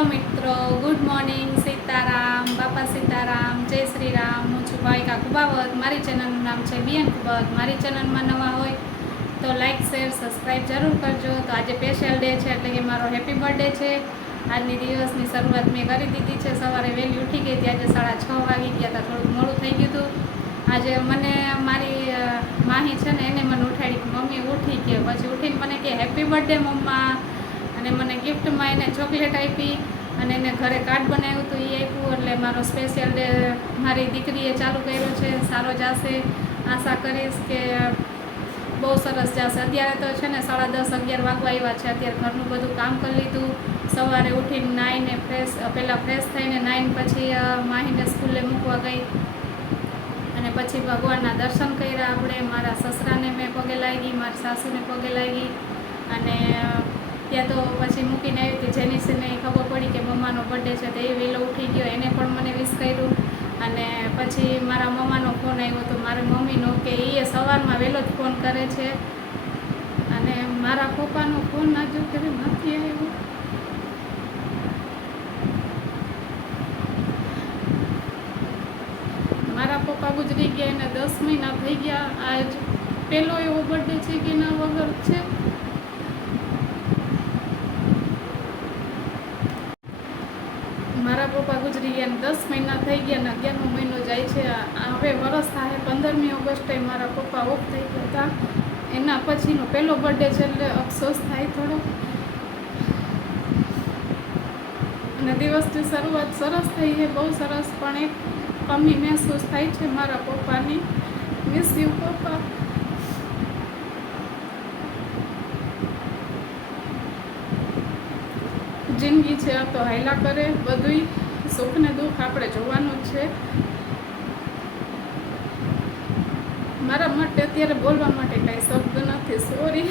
Hello મિત્રો, good morning, Sitaram, બાપા સીતારામ, જય શ્રી રામ. હું છું ભાવિકા કુબાવત. મારી ચેનલનું નામ છે બીએન કુબાવત. મારી ચેનલમાં નવા હોય તો લાઇક શેર સબસ્ક્રાઈબ જરૂર કરજો. તો આજે સ્પેશિયલ ડે છે એટલે કે મારો હેપી બર્થડે છે. આજની દિવસની શરૂઆત મેં કરી દીધી છે. સવારે વહેલી ઉઠી ગઈ હતી. આજે 6:30 વાગી ગયા હતા, થોડુંક મોડું થઈ ગયું હતું. આજે મને મારી માહી છે ને એને મને ઉઠાડી, મમ્મી ઉઠી કે પછી ઉઠીને મને કે હેપી બર્થડે મમ્મા, અને મને ગિફ્ટમાં એને ચોકલેટ આપી અને એને ઘરે કાર્ડ બનાવ્યું હતું એ આપ્યું. એટલે મારો સ્પેશિયલ ડે મારી દીકરીએ ચાલુ કર્યો છે. સારો જશે, આશા કરીશ કે બહુ સરસ જશે. અત્યારે તો છે ને 10:30-11 વાગવા આવ્યા છે. અત્યારે ઘરનું બધું કામ કરી લીધું. સવારે ઉઠીને નાહીને પહેલાં ફ્રેશ થઈને નાહીને પછી માહીને સ્કૂલે મૂકવા ગઈ અને પછી ભગવાનના દર્શન કર્યા આપણે. મારા સસરાને મેં પગે લાગી, મારી સાસુને પગે લાગી અને ત્યાં તો પછી મૂકીને આવી હતી. જેનીસીને ખબર પડી કે મમ્માનો બર્થડે છે તો એ વહેલો ઉઠી ગયો, એને પણ મને વિશ કર્યું. અને પછી મારા મમ્માનો ફોન આવ્યો હતો, મારી મમ્મીનો, કે એ સવારમાં વહેલો જ ફોન કરે છે. અને મારા પપ્પાનો ફોન હજુ સુધી નથી આવ્યો. મારા પપ્પા ગુજરી ગયા એને 10 મહિના થઈ ગયા. આજ પહેલો એવો બર્થડે છે કે એના વગર છે. મારા પપ્પા ગુજરી ગયા 10 મહિના થઈ ગયા ને 11મો મહિનો જાય છે. હવે વરસ થાય. 15મી ઓગસ્ટે મારા પપ્પા ઓફ થઈ ગયા હતા. એના પછીનો પહેલો બર્થડે છે એટલે અફસોસ થાય થોડો. અને દિવસની શરૂઆત સરસ થઈ છે, બહુ સરસ, પણ એક કમી મહેસૂસ થાય છે મારા પપ્પાની. મિસ યુ પપ્પા. જિંદગી છે આ તો હાયલા કરે. બધુંય સુખ ને દુઃખ આપણે જોવાનું જ છે. મારા માટે અત્યારે બોલવા માટે કાંઈ શબ્દ નથી, સોરી.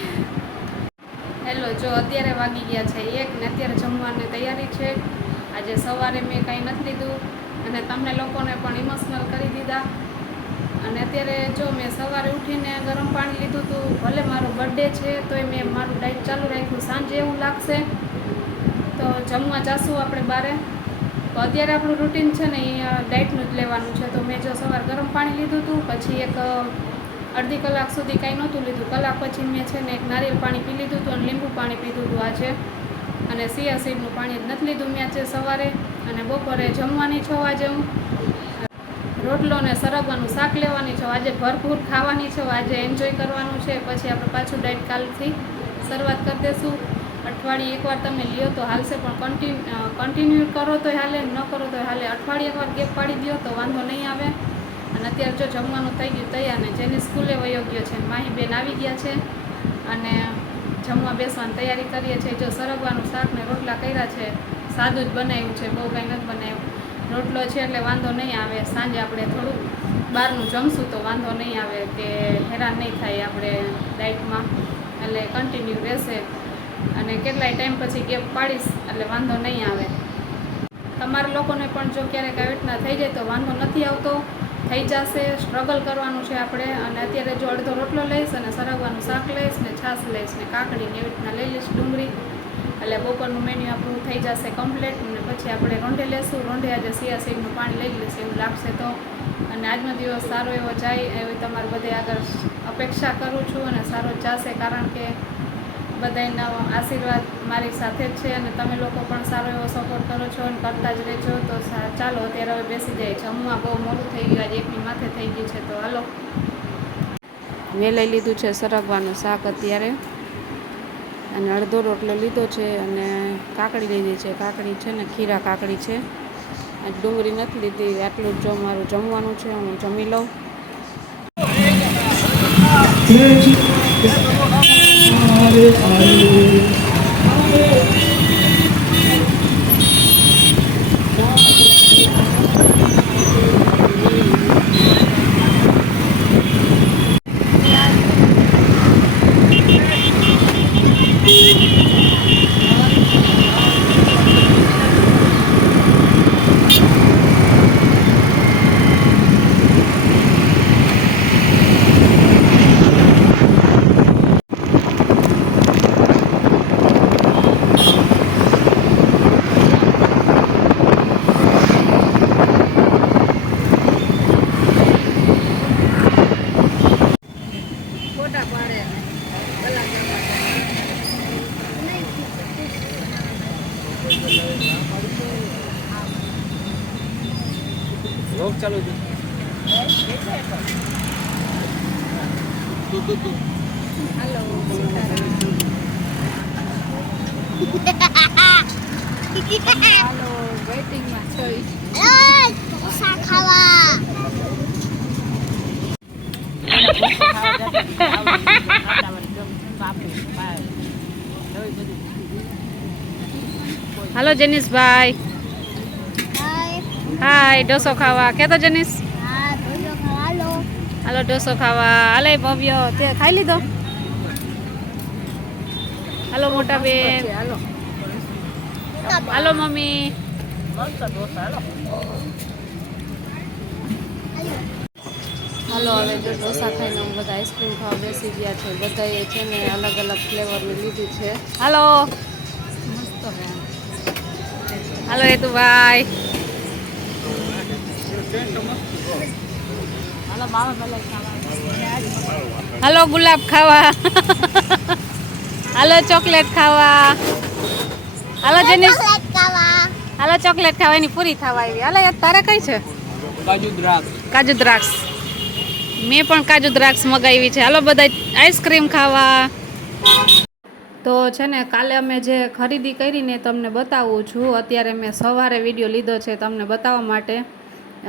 હેલો, જો અત્યારે વાગી ગયા છે 1 ને અત્યારે જમવાની તૈયારી છે. આજે સવારે મેં કાંઈ નથી લીધું અને તમને લોકોને પણ ઇમોશનલ કરી દીધા. અને અત્યારે જો મેં સવારે ઉઠીને ગરમ પાણી લીધું હતું. ભલે મારો બર્થડે છે તોય મેં મારું ડાયટ ચાલુ રાખ્યું. સાંજે એવું લાગશે તો જમવા જાશું આપણે બહારે. તો અત્યારે આપણું રૂટીન છે ને એ ડાયટનું જ લેવાનું છે. તો મેં જો સવાર ગરમ પાણી લીધું હતું, પછી એક અડધી કલાક સુધી કાંઈ નહોતું લીધું. કલાક પછી મેં છે ને એક નારિયેળ પાણી પી લીધું હતું અને લીંબુ પાણી પીધું હતું આજે. અને સિયા સીડનું પાણી જ નથી લીધું મેં આજે સવારે. અને બપોરે જમવાની છો આજે હું રોટલો ને સરગવાનું શાક લેવાની છું. આજે ભરપૂર ખાવાની છે, આજે એન્જોય કરવાનું છે. પછી આપણે પાછું ડાયટ કાલથી શરૂઆત કરી દઈશું. અઠવાડિયે એકવાર તમે લ્યો તો હાલશે, પણ કન્ટિન્યુ કરો તો હાલે, ન કરો તો હાલે. અઠવાડિયે એકવાર ગેપ પાડી દો તો વાંધો નહીં આવે. અને અત્યારે જો જમવાનું થઈ ગયું તૈયાર ને જેની સ્કૂલે વયો ગયો છે, માહી બેન આવી ગયા છે અને જમવા બેસવાની તૈયારી કરીએ છીએ. જો સરગવાનું શાક ને રોટલા કર્યા છે, સાદું જ બનાવ્યું છે, બહુ કાંઈ નથી બનાવ્યું. રોટલો છે એટલે વાંધો નહીં આવે. સાંજે આપણે થોડુંક બહારનું જમશું તો વાંધો નહીં આવે, કે હેરાન નહીં થાય આપણે ડાયટમાં. એટલે કન્ટિન્યુ રહેશે અને કેટલાય ટાઈમ પછી ગેપ પાડીશ એટલે વાંધો નહીં આવે. તમારા લોકોને પણ જો ક્યારેક આવી રીતના થઈ જાય તો વાંધો નથી આવતો, થઈ જશે. સ્ટ્રગલ કરવાનું છે આપણે. અને અત્યારે જો અડધો રોટલો લઈશ અને સરગવાનું શાક લઈશ ને છાશ લઈશ ને કાકડી ને એવી રીતના લઈ લઈશ, ડુંગળી, એટલે બપોરનું મેન્યુ આપણું થઈ જશે કમ્પ્લીટ. અને પછી આપણે રોંઢે લેશું. રોંઢે આજે સિયા સીડનું પાણી લઈ લઈશું એવું લાગશે તો. અને આજનો દિવસ સારો એવો જાય એવી તમારે બધે આગળ અપેક્ષા કરું છું. અને સારો જ જશે, કારણ કે બધાના આશીર્વાદ મારી સાથે જ છે અને તમે લોકો પણ સારો એવો સપોર્ટ કરો છો અને કરતા જ રહેજો. તો ચાલો અત્યારે હવે બેસી જાય. જમવા બહુ મોડું થઈ ગયું, આજે 1ની માથે થઈ ગયું છે. તો હાલો, મેં લઈ લીધું છે સરગવાનું શાક અત્યારે અને અડધો રોટલો લીધો છે અને કાકડી લીધી છે. કાકડી છે ને ખીરા કાકડી છે, ડુંગળી નથી લીધી. આટલું જ જો મારું જમવાનું છે, હું જમી લઉં. રોગ ચાલુ છે. હાલો સીતારામ. હાલો વેઇટિંગમાં છું. હાલો જેનિસભાઈ. હાય ડોસો ખાવા કે તો જેનિસ. હાલો ડોસો ખાવા. હાલે ભવ્ય તે ખાઈ લીધો. હાલો મોટા બેન. હાલો મમ્મી. હાલો હવે જો ઢોસા ખાઈને હું બધા આઈસ્ક્રીમ ખાવા બેસી ગયા છે. બધાએ છે ને અલગ અલગ ફ્લેવરની લીધી છે. હાલો મસ્ત. હાલો હેતુભાઈ. હાલો ગુલાબ ખાવા. હાલો ચોકલેટ ખાવા. હાલો જેની. હાલો ચોકલેટ ખાવા એની પૂરી થવા આવી. હાલો તારે કઈ છે? કાજુ દ્રાક્ષ. કાજુ દ્રાક્ષ. મેં પણ કાજુ દ્રાક્ષ મગાવી છે. હાલો બધા આઈસ્ક્રીમ ખાવા. તો છે ને કાલે અમે જે ખરીદી કરીને તમને બતાવું છું. અત્યારે મેં સવારે વિડીયો લીધો છે તમને બતાવવા માટે.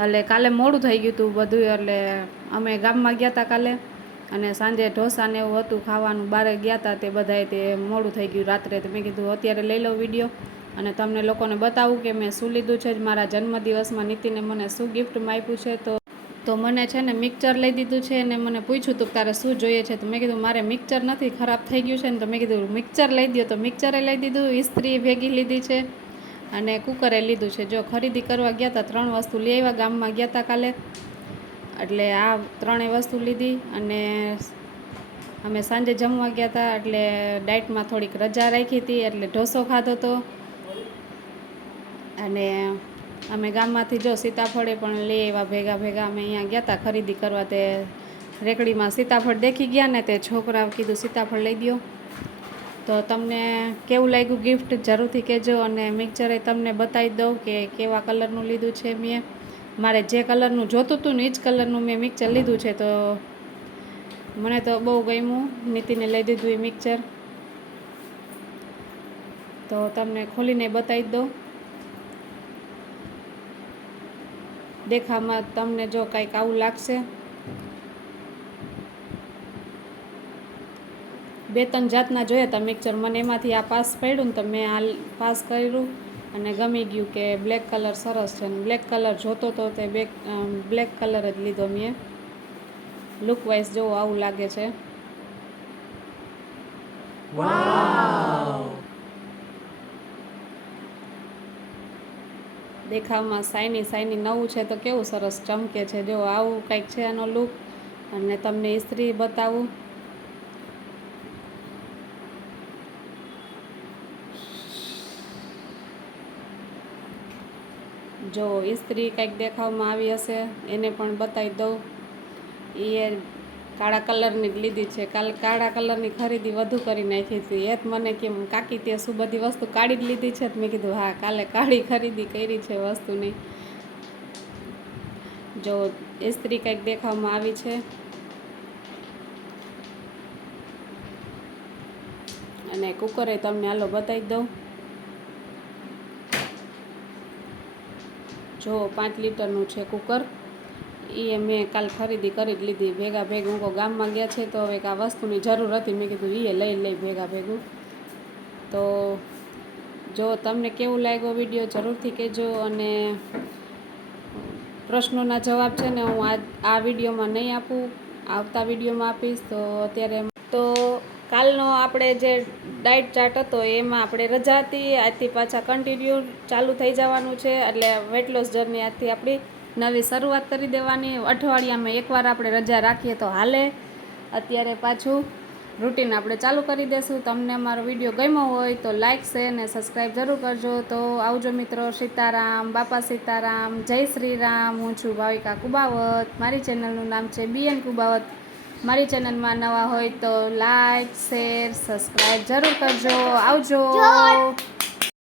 એટલે કાલે મોડું થઈ ગયું હતું બધું. એટલે અમે ગામમાં ગયા હતા કાલે અને સાંજે ઢોસા ને એવું હતું ખાવાનું. બહાર ગયા હતા તે બધાએ તે મોડું થઈ ગયું રાત્રે. તો મેં કીધું અત્યારે લઈ લઉં વિડીયો અને તમને લોકોને બતાવું કે મેં શું લીધું છે. મારા જન્મદિવસમાં નીતિને મને શું ગિફ્ટમાં આપ્યું છે. તો મને છે ને મિક્સર લઈ દીધું છે અને મને પૂછ્યું હતું કે તારે શું જોઈએ છે. તો મેં કીધું મારે મિક્સર નથી, ખરાબ થઈ ગયું છે ને. તો મેં કીધું મિક્સર લઈ દો. તો મિક્સરે લઈ દીધું. ઇસ્ત્રી ભેગી લીધી છે અને કુકરે લીધું છે. જો ખરીદી કરવા ગયા હતા 3 વસ્તુ લઈ આવ્યા. ગામમાં ગયા હતા કાલે એટલે આ 3 વસ્તુ લીધી. અને અમે સાંજે જમવા ગયા હતા એટલે ડાયટમાં થોડીક રજા રાખી હતી એટલે ઢોસો ખાધો હતો. અને અમે ગામમાંથી જો સીતાફળે પણ લઈ આવ્યા ભેગા. અમે અહીંયા ગયા હતા ખરીદી કરવા. તે રેકડીમાં સીતાફળ દેખી ગયા ને તે છોકરાએ કીધું સીતાફળ લઈ દો. તો તમને કેવું લાગ્યું ગિફ્ટ જરૂરથી કહેજો. અને મિક્સરે તમને બતાવી દઉં કે કેવા કલરનું લીધું છે મેં. મારે જે કલરનું જોતું હતું ને એ જ કલરનું મેં મિક્સર લીધું છે. તો મને તો બહુ ગમ્યું. નીતિને લઈ દીધું એ મિક્સર. તો તમને ખોલીને બતાવી દઉં. દેખામાં તમને જો કંઈક આવું લાગશે. 2-3 જાતના જોયા હતા મિક્સર. મને એમાંથી આ પાસ પડ્યું ને તો મેં આ પાસ કર્યું અને ગમી ગયું કે બ્લેક કલર સરસ છે. બ્લેક કલર જોતો તો તે બ્લેક કલર જ લીધો મેં. લુક વાઇઝ જો આવું લાગે છે. દેખાવમાં શાઇની નવું છે તો કેવું સરસ ચમકે છે. જો આવું કંઈક છે આનો લુક. અને તમને ઇસ્ત્રી બતાવું. જો ઇસ્ત્રી કંઈક દેખાવમાં આવી હશે એને પણ બતાવી દઉં. એ કાળા કલરની જ લીધી છે. કાલે કાળા કલરની ખરીદી વધુ કરી નાખી હતી. એ જ મને કેમ કાકી તે શું બધી વસ્તુ કાઢી જ લીધી છે. મેં કીધું હા કાલે કાળી ખરીદી કરી છે વસ્તુની. જો ઇસ્ત્રી કંઈક દેખાવમાં આવી છે. અને કુકરે તમને હાલો બતાવી દઉં. જો 5 લીટરનું છે કુકર. એ મેં કાલ ખરીદી કરી જ લીધી ભેગું. હું ગામમાં ગયા છે તો હવે આ વસ્તુની જરૂર હતી. મેં કીધું એ લઈ ભેગું. તો જો તમને કેવું લાગ્યો વિડીયો જરૂરથી કહેજો. અને પ્રશ્નોના જવાબ છે ને હું આ વિડીયોમાં નહીં આપું, આવતા વિડીયોમાં આપીશ. તો અત્યારે તો કાલનો આપણે જે ડાયટ ચાર્ટ હતો એમાં આપણે રજા હતી. આજથી પાછા કન્ટિન્યુ ચાલુ થઈ જવાનું છે. એટલે વેટ લોસ જર્ની આજથી આપણી નવી શરૂઆત કરી દેવાની. અઠવાડિયામાં એકવાર આપણે રજા રાખીએ તો હાલે. અત્યારે પાછું રૂટીન આપણે ચાલુ કરી દેશું. તમને અમારો વિડીયો ગમ્યો હોય તો લાઇક શેર અને સબસ્ક્રાઈબ જરૂર કરજો. તો આવજો મિત્રો. સીતારામ, બાપા સીતારામ, જય શ્રી રામ. હું છું ભાવિકા કુબાવત. મારી ચેનલનું નામ છે BN કુબાવત. મારી ચેનલમાં નવા હોય તો લાઇક શેર સબસ્ક્રાઈબ જરૂર કરજો. આવજો.